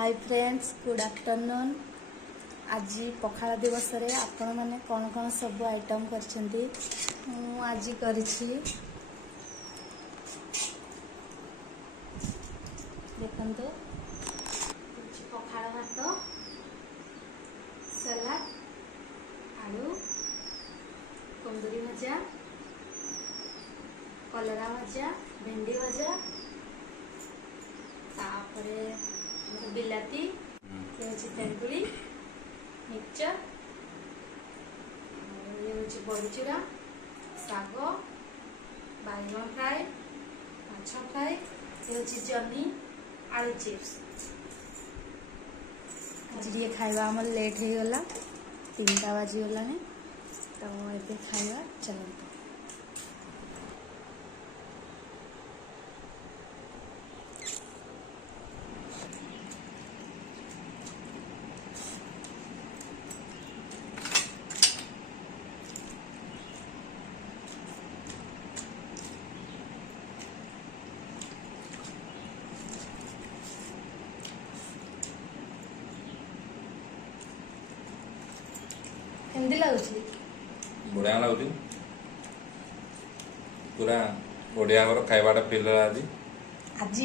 Hi friends, good afternoon. आज पखाला दिवस रे आपण माने कौन कौन सब आइटम करछंती। आज करिछि देखंतु पखाला भात, सलाद, आलू, कुंदरी भजा, कलरा भजा, भेंडी भजा, तापरे बिलाती, तेंतुली, मिक्सचर, ये हूँ बड़ीचूरा, शाग, बैगन फ्राए, माछ फ्राए, ये हूँ जनी आलू चिप्स। आज ये खाइबा हमर लेट हो गला, 3टा बाजीगला तो ये खाइबा चलता। केमती लगुची? बढ़िया लगुची। पूरा बढ़िया घर खाइबाटा फील आज आज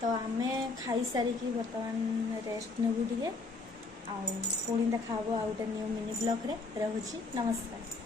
तो आमे खाई सारिकी बर्तमान रेस्ट नेबू टिके आ पुणी देखा आ गोटे न्यू मिनी ब्लॉग रे। रहुची, नमस्कार।